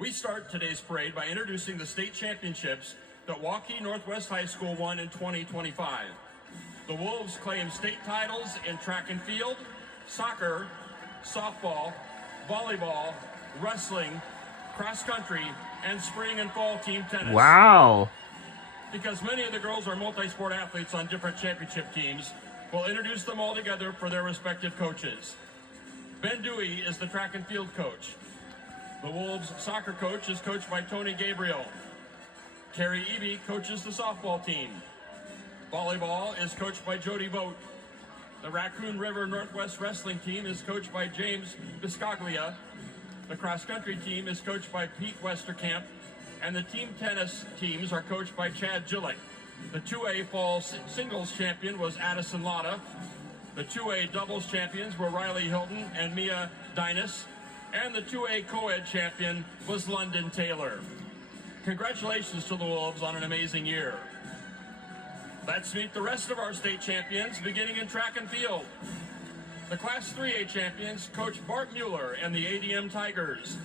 We start today's parade by introducing the state championships that Waukee Northwest High School won in 2025. The Wolves claim state titles in track and field, soccer, softball, volleyball, wrestling, cross country, and spring and fall team tennis. Wow. Because many of the girls are multi-sport athletes on different championship teams, we'll introduce them all together for their respective coaches. Ben Dewey is the track and field coach. The Wolves soccer coach is coached by Tony Gabriel. Carrie Eby coaches the softball team. Volleyball is coached by Jody Vogt. The Raccoon River Northwest wrestling team is coached by James Biscaglia. The cross-country team is coached by Pete Westerkamp. And the team tennis teams are coached by Chad Gillick. The 2A fall singles champion was Addison Lotta. The 2A doubles champions were Riley Hilton and Mia Dinas. And the 2A co-ed champion was London Taylor. Congratulations to the Wolves on an amazing year. Let's meet the rest of our state champions, beginning in track and field. The Class 3A champions, Coach Bart Mueller and the ADM Tigers.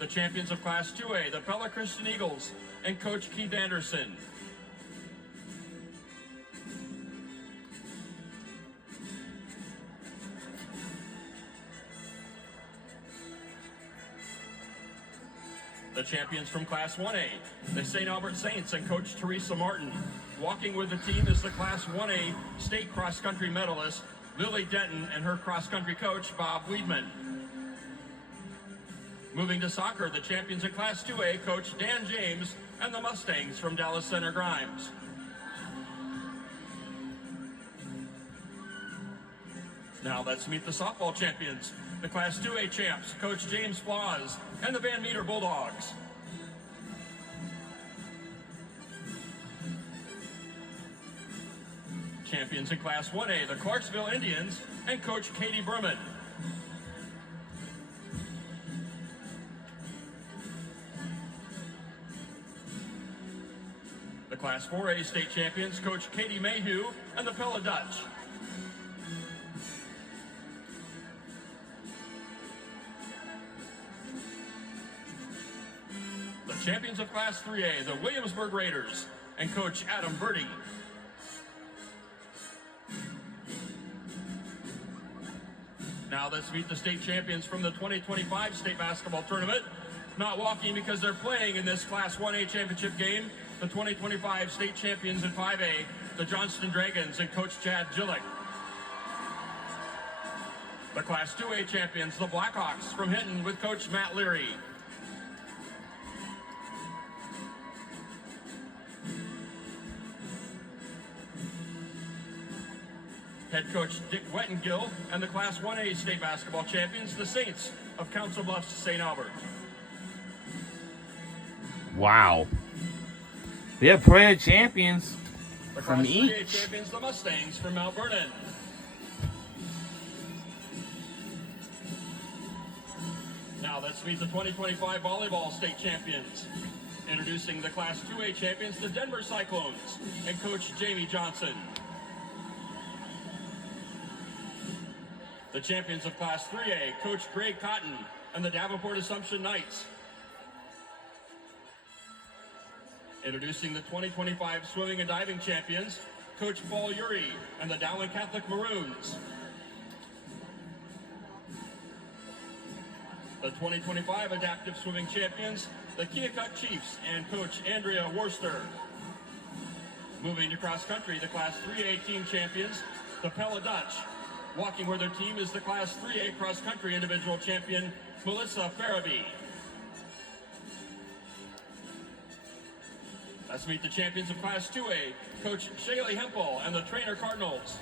The champions of Class 2A, the Pella Christian Eagles, and Coach Keith Anderson. The champions from Class 1A, the St. Albert Saints and Coach Teresa Martin. Walking with the team is the Class 1A state cross-country medalist, Lily Denton, and her cross-country coach, Bob Weedman. Moving to soccer, the champions in Class 2A, Coach Dan James, and the Mustangs from Dallas Center Grimes. Now let's meet the softball champions. The Class 2A champs, Coach James Flaws, and the Van Meter Bulldogs. Champions in Class 1A, the Clarksville Indians, and Coach Katie Berman. The Class 4A state champions, Coach Katie Mayhew, and the Pella Dutch. Champions of Class 3A, the Williamsburg Raiders, and Coach Adam Birdie. Now let's meet the state champions from the 2025 state basketball tournament. Not walking because they're playing in this Class 1A championship game. The 2025 state champions in 5A, the Johnston Dragons, and Coach Chad Gillick. The Class 2A champions, the Blackhawks from Hinton, with Coach Matt Leary. Head coach Dick Wettengill, and the Class 1A state basketball champions, the Saints of Council Bluffs St. Albert. Wow. We have parade champions the from Class 3A each. champions, the Mustangs from Mount Vernon. Now let's meet the 2025 volleyball state champions. Introducing the Class 2A champions, the Denver Cyclones, and Coach Jamie Johnson. The champions of Class 3A, Coach Greg Cotton, and the Davenport Assumption Knights. Introducing the 2025 swimming and diving champions, Coach Paul Urey, and the Dowling Catholic Maroons. The 2025 adaptive swimming champions, the Keokuk Chiefs, and Coach Andrea Worcester. Moving to cross country, the Class 3A team champions, the Pella Dutch. Walking with their team is the Class 3A cross-country individual champion, Melissa Farabee. Let's meet the champions of Class 2A, Coach Shaylee Hempel and the Trainer Cardinals.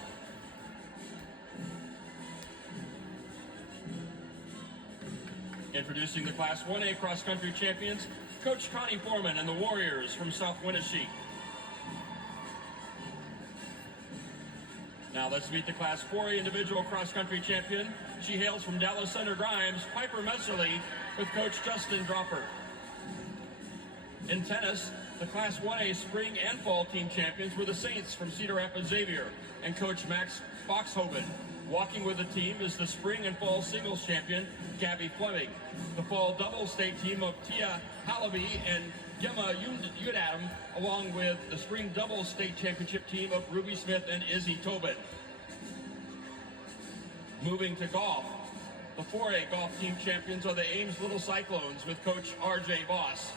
Introducing the Class 1A cross-country champions, Coach Connie Foreman and the Warriors from South Winneshiek. Now let's meet the Class 4A individual cross-country champion. She hails from Dallas Center Grimes, Piper Messerly, with Coach Justin Dropper. In tennis, the Class 1A spring and fall team champions were the Saints from Cedar Rapids Xavier and Coach Max Foxhoven. Walking with the team is the spring and fall singles champion, Gabby Fleming. The fall doubles state team of Tia Halaby and Gemma Udadam, along with the spring doubles state championship team of Ruby Smith and Izzy Tobin. Moving to golf, the 4A golf team champions are the Ames Little Cyclones with coach R.J. Voss.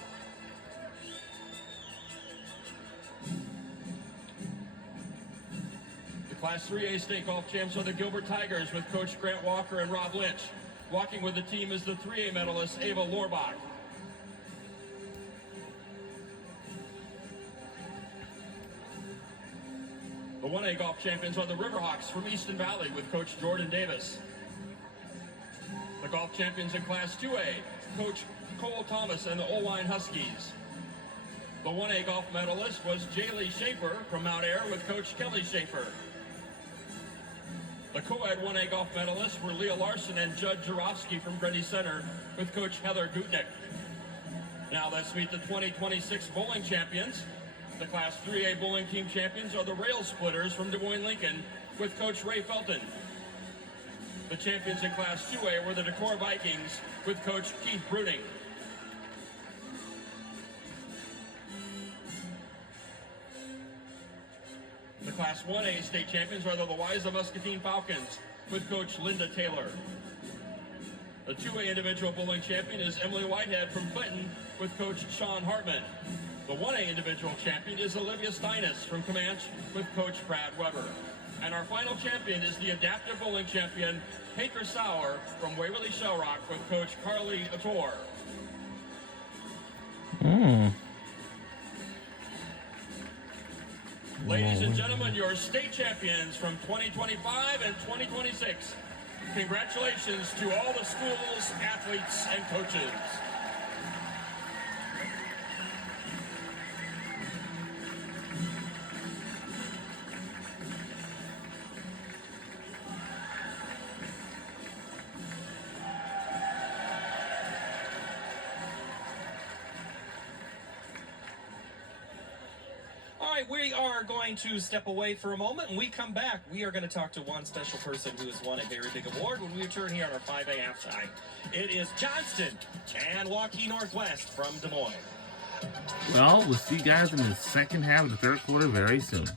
The Class 3A state golf champs are the Gilbert Tigers with coach Grant Walker and Rob Lynch. Walking with the team is the 3A medalist Ava Lorbach. The 1A golf champions are the Riverhawks from Easton Valley with coach Jordan Davis. The golf champions in Class 2A, coach Cole Thomas and the Olwine Huskies. The 1A golf medalist was Jaylee Schaefer from Mount Ayr with coach Kelly Schaefer. The co-ed 1A golf medalists were Leah Larson and Judd Jarofsky from Grundy Center with coach Heather Gutnick. Now let's meet the 2026 bowling champions. The Class 3A bowling team champions are the Rail Splitters from Des Moines Lincoln with coach Ray Felton. The champions in Class 2A were the Decorah Vikings with coach Keith Bruning. The Class 1A state champions are the Louisa Muscatine Falcons with coach Linda Taylor. The 2A individual bowling champion is Emily Whitehead from Clinton with coach Sean Hartman. The 1A individual champion is Olivia Steinis from Comanche with coach Brad Weber. And our final champion is the adaptive bowling champion, Paker Sauer from Waverly Shell Rock with coach Carly Ator. Ladies and gentlemen, your state champions from 2025 and 2026. Congratulations to all the schools, athletes, and coaches. We are going to step away for a moment. When we come back, we are going to talk to one special person who has won a very big award when we return here on our 5A halftime. It is Johnston and Waukee Northwest from Des Moines. Well, we'll see you guys in the second half of the third quarter very soon.